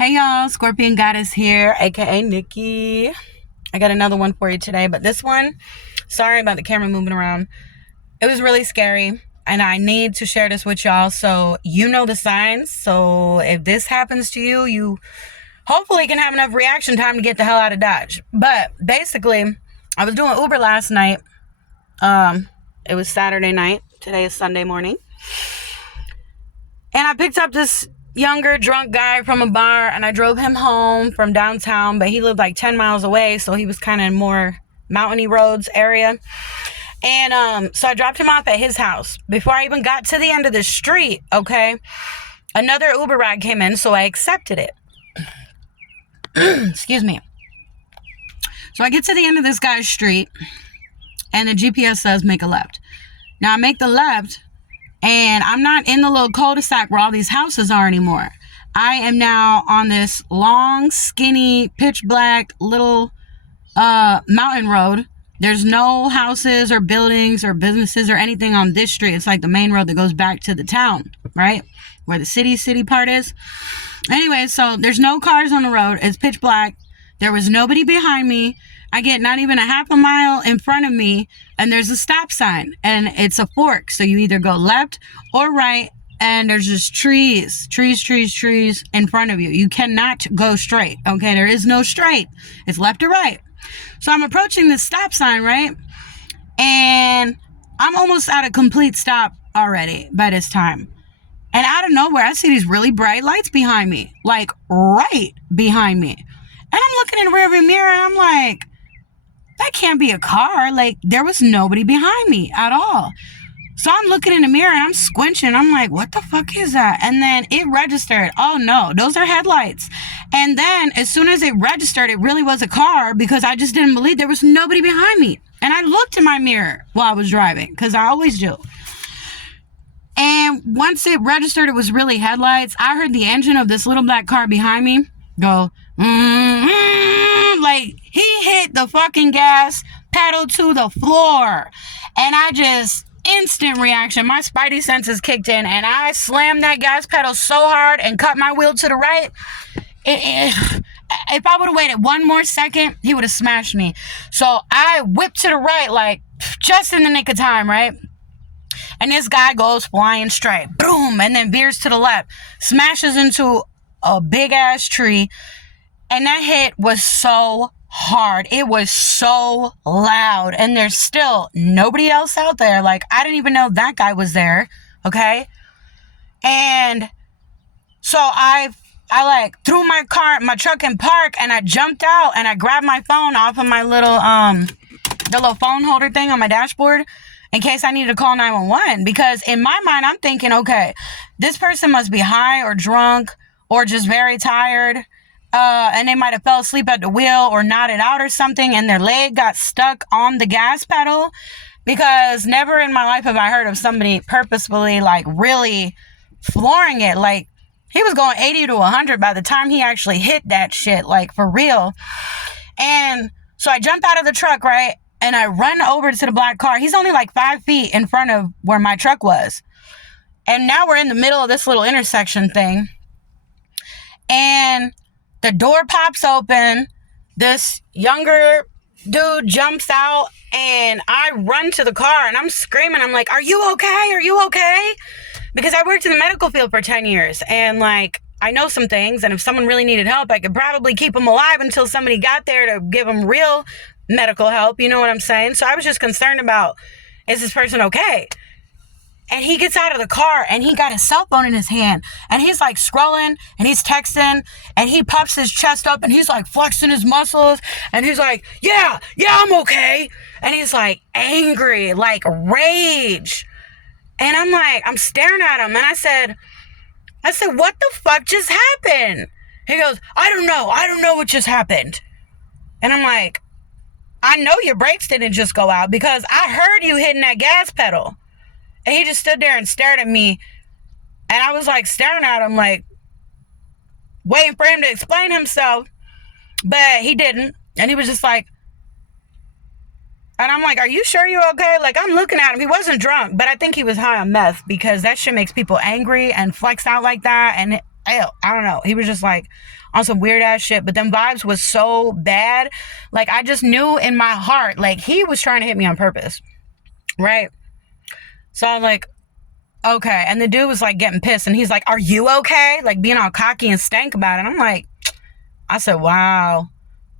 Hey y'all, Scorpion Goddess here, aka Nikki. I got another one for you today, but this one, sorry about the camera moving around. It was really scary, and I need to share this with y'all so you know the signs. So if this happens to you, you hopefully can have enough reaction time to get the hell out of Dodge. But basically, I was doing Uber last night. It was Saturday night. Today is Sunday morning. And I picked up this younger drunk guy from a bar and I drove him home from downtown, but he lived like 10 miles away, so he was kind of more mountainy roads area. And so I dropped him off at his house. Before I even got to the end of the street, okay, another Uber ride came in, so I accepted it. Excuse me. So I get to the end of this guy's street and the GPS says make a left. Now I make the left, and I'm not in the little cul-de-sac where all these houses are anymore. I am now on this long, skinny, pitch black little mountain road. There's no houses or buildings or businesses or anything on this street. It's like the main road that goes back to the town, right? Where the city part is. Anyway, so there's no cars on the road. It's pitch black. There was nobody behind me. I get not even a half a mile in front of me, and there's a stop sign, and it's a fork. So you either go left or right, and there's just trees in front of you. You cannot go straight, okay? There is no straight. It's left or right. So I'm approaching this stop sign, right? And I'm almost at a complete stop already by this time. And out of nowhere, I see these really bright lights behind me, like right behind me. And I'm looking in the rearview mirror, and I'm like, that can't be a car. Like, there was nobody behind me at all. So I'm looking in the mirror and I'm squinching. I'm like, what the fuck is that? And then it registered. Oh no, those are headlights. And then as soon as it registered, it really was a car, because I just didn't believe there was nobody behind me. And I looked in my mirror while I was driving, because I always do. And once it registered, it was really headlights. I heard the engine of this little black car behind me go, like he hit the fucking gas pedal to the floor. And I just, instant reaction, my spidey senses kicked in, and I slammed that gas pedal so hard and cut my wheel to the right. If I would have waited one more second, he would have smashed me. So I whipped to the right, like just in the nick of time, right? And this guy goes flying straight, boom, and then veers to the left, smashes into a big ass tree. And that hit was so hard. It was so loud. And there's still nobody else out there. Like, I didn't even know that guy was there. Okay. And so I like threw my truck in park, and I jumped out and I grabbed my phone off of my little, the little phone holder thing on my dashboard, in case I needed to call 911. Because in my mind, I'm thinking, okay, this person must be high or drunk or just very tired. And they might have fell asleep at the wheel or nodded out or something, and their leg got stuck on the gas pedal. Because never in my life have I heard of somebody purposefully, like, really flooring it. Like, he was going 80 to 100 by the time he actually hit that shit, like, for real. And so I jumped out of the truck, right? And I run over to the black car. He's only like 5 feet in front of where my truck was. And now we're in the middle of this little intersection thing. And the door pops open. This younger dude jumps out, and I run to the car, and I'm screaming. I'm like, are you okay? Are you okay? Because I worked in the medical field for 10 years, and like, I know some things, and if someone really needed help, I could probably keep them alive until somebody got there to give them real medical help. You know what I'm saying? So I was just concerned about, is this person okay? And he gets out of the car, and he got his cell phone in his hand, and he's like scrolling, and he's texting, and he puffs his chest up, and he's like flexing his muscles, and he's like, yeah, I'm okay. And he's like angry, like rage. And I'm like, I'm staring at him, and I said, what the fuck just happened? He goes, I don't know what just happened. And I'm like, I know your brakes didn't just go out, because I heard you hitting that gas pedal. And he just stood there and stared at me. And I was like staring at him, like waiting for him to explain himself. But he didn't. And he was just like, and I'm like, are you sure you're okay? Like, I'm looking at him. He wasn't drunk, but I think he was high on meth, because that shit makes people angry and flex out like that. And I don't know. He was just like on some weird ass shit. But them vibes was so bad. Like, I just knew in my heart, like, he was trying to hit me on purpose. Right? So I'm like, okay. And the dude was like getting pissed. And he's like, are you okay? Like, being all cocky and stank about it. And I'm like, I said, wow.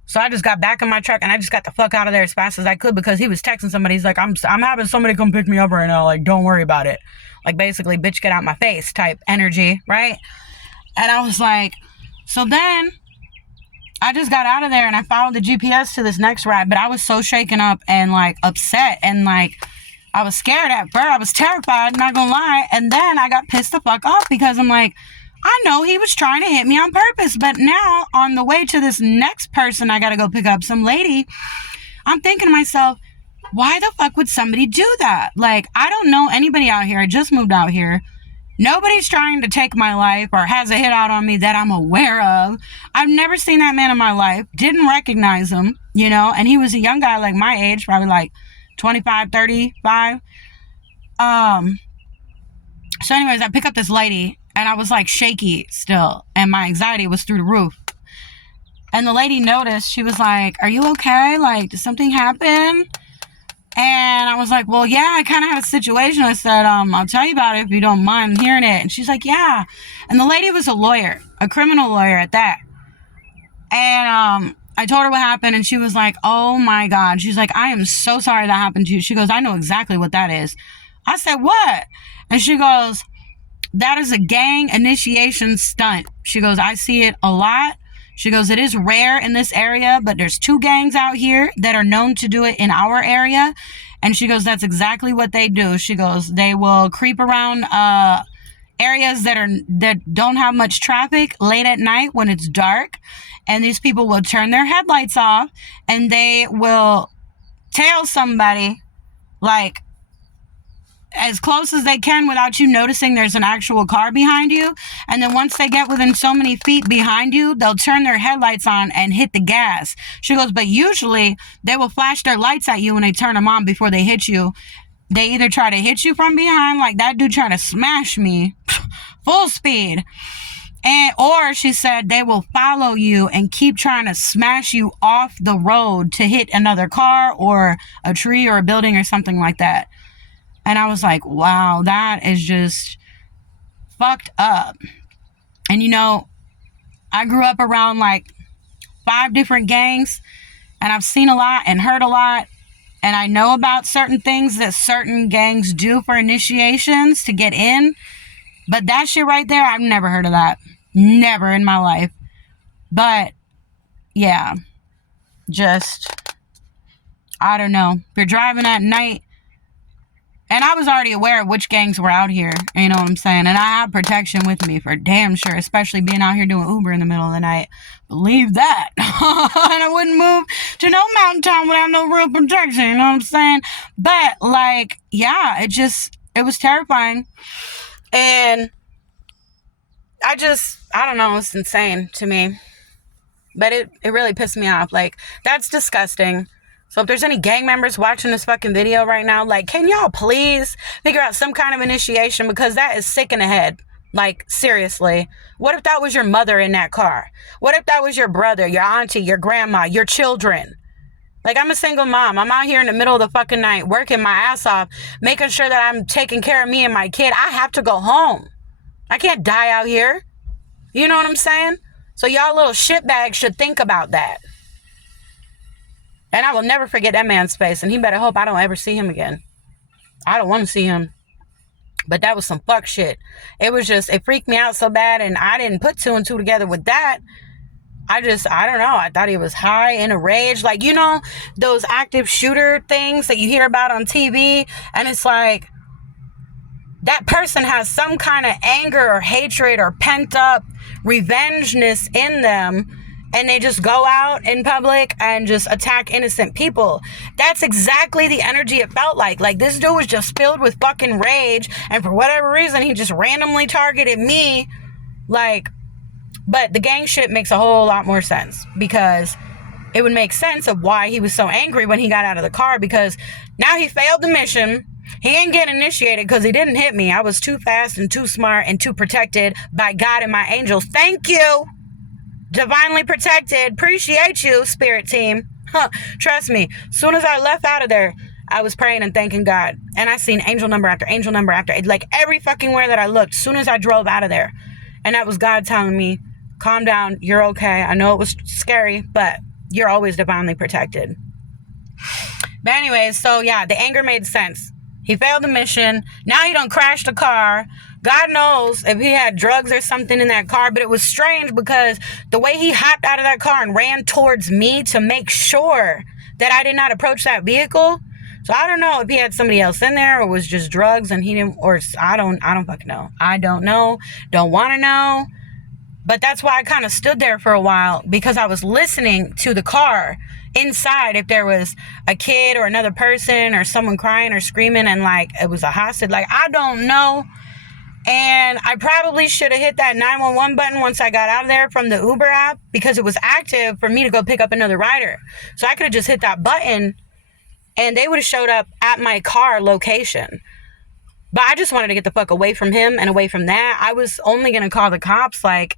So I just got back in my truck and I just got the fuck out of there as fast as I could, because he was texting somebody. He's like, I'm having somebody come pick me up right now. Like, don't worry about it. Like, basically, bitch, get out my face type energy, right? And I was like, so then I just got out of there and I followed the GPS to this next ride. But I was so shaken up and like upset and like I was scared at first. I was terrified, not gonna lie. And then I got pissed the fuck off because I'm like, I know he was trying to hit me on purpose. But now on the way to this next person I gotta go pick up, some lady, I'm thinking to myself, why the fuck would somebody do that? Like, I don't know anybody out here. I just moved out here. Nobody's trying to take my life or has a hit out on me that I'm aware of. I've never seen that man in my life. Didn't recognize him, you know, and he was a young guy like my age, probably like 25, 35. So anyways, I pick up this lady and I was like shaky still. And my anxiety was through the roof. And the lady noticed. She was like, are you okay? Like, did something happen? And I was like, well, yeah, I kind of had a situation. I said, I'll tell you about it if you don't mind hearing it. And she's like, yeah. And the lady was a lawyer, a criminal lawyer at that. And I told her what happened, and she was like, oh my God. She's like, I am so sorry that happened to you. She goes, I know exactly what that is. I said, what? And she goes, that is a gang initiation stunt. She goes, I see it a lot. She goes, it is rare in this area, but there's 2 gangs out here that are known to do it in our area. And she goes, that's exactly what they do. She goes, they will creep around areas that don't have much traffic late at night when it's dark. And these people will turn their headlights off and they will tail somebody like as close as they can without you noticing there's an actual car behind you. And then once they get within so many feet behind you, they'll turn their headlights on and hit the gas. She goes, but usually they will flash their lights at you when they turn them on before they hit you. They either try to hit you from behind, like that dude trying to smash me full speed. Or she said they will follow you and keep trying to smash you off the road to hit another car or a tree or a building or something like that. And I was like, wow, that is just fucked up. And, you know, I grew up around like 5 different gangs, and I've seen a lot and heard a lot. And I know about certain things that certain gangs do for initiations to get in. But that shit right there, I've never heard of that. Never in my life. But, yeah, just, I don't know. If you're driving at night, and I was already aware of which gangs were out here, you know what I'm saying? And I have protection with me for damn sure, especially being out here doing Uber in the middle of the night. Believe that. And I wouldn't move to no mountain town without no real protection, you know what I'm saying? But, like, yeah, it was terrifying. And I don't know, it's insane to me. But it really pissed me off. Like, that's disgusting. So if there's any gang members watching this fucking video right now, like, can y'all please figure out some kind of initiation, because that is sick in the head. Like, seriously. What if that was your mother in that car? What if that was your brother, your auntie, your grandma, your children? Like, I'm a single mom. I'm out here in the middle of the fucking night working my ass off, making sure that I'm taking care of me and my kid. I have to go home. I can't die out here. You know what I'm saying? So y'all little shitbags should think about that. And I will never forget that man's face. And he better hope I don't ever see him again. I don't want to see him. But that was some fuck shit. It freaked me out so bad. And I didn't put 2 and 2 together with that. I don't know. I thought he was high in a rage. Like, you know, those active shooter things that you hear about on TV. And it's like, that person has some kind of anger or hatred or pent up revengeness in them. And they just go out in public and just attack innocent people. That's exactly the energy it felt like. Like, this dude was just filled with fucking rage. And for whatever reason, he just randomly targeted me. Like, but the gang shit makes a whole lot more sense. Because it would make sense of why he was so angry when he got out of the car. Because now he failed the mission. He ain't getting initiated because he didn't hit me. I was too fast and too smart and too protected by God and my angels. Thank you. Divinely protected. Appreciate you, spirit team. Trust me. Soon as I left out of there, I was praying and thanking God. And I seen angel number after angel number after. Like every fucking where that I looked, soon as I drove out of there. And that was God telling me, calm down. You're okay. I know it was scary, but you're always divinely protected. But anyways, so yeah, the anger made sense. He failed the mission. Now he done crashed the car. God knows if he had drugs or something in that car, but it was strange because the way he hopped out of that car and ran towards me to make sure that I did not approach that vehicle. So I don't know if he had somebody else in there or was just drugs and he didn't, or I don't fucking know. I don't know. Don't want to know. But that's why I kind of stood there for a while, because I was listening to the car inside if there was a kid or another person or someone crying or screaming and like it was a hostage. Like, I don't know. And I probably should have hit that 911 button once I got out of there from the Uber app, because it was active for me to go pick up another rider. So I could have just hit that button and they would have showed up at my car location. But I just wanted to get the fuck away from him and away from that. I was only going to call the cops like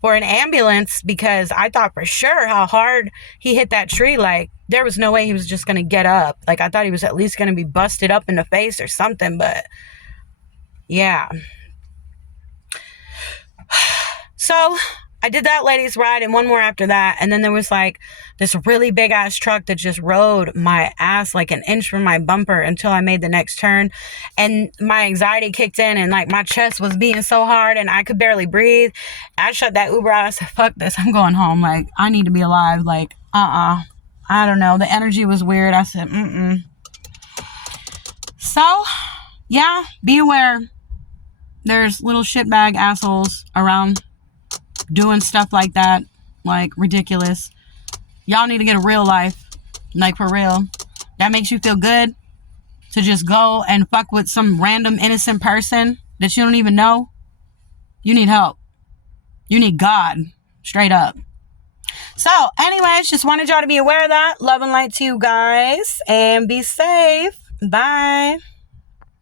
for an ambulance, because I thought for sure how hard he hit that tree. Like, there was no way he was just going to get up. Like, I thought he was at least going to be busted up in the face or something. But yeah. So I did that ladies ride and one more after that. And then there was like this really big ass truck that just rode my ass like an inch from my bumper until I made the next turn. And my anxiety kicked in and like my chest was beating so hard and I could barely breathe. I shut that Uber out. I said, fuck this. I'm going home. Like, I need to be alive. Like, I don't know. The energy was weird. I said, So, yeah, be aware. There's little shitbag assholes around doing stuff like that, like ridiculous. Y'all need to get a real life, like for real. That makes you feel good to just go and fuck with some random innocent person that you don't even know. You need help. You need God, straight up. So anyways, just wanted y'all to be aware of that. Love and light to you guys, and be safe. Bye.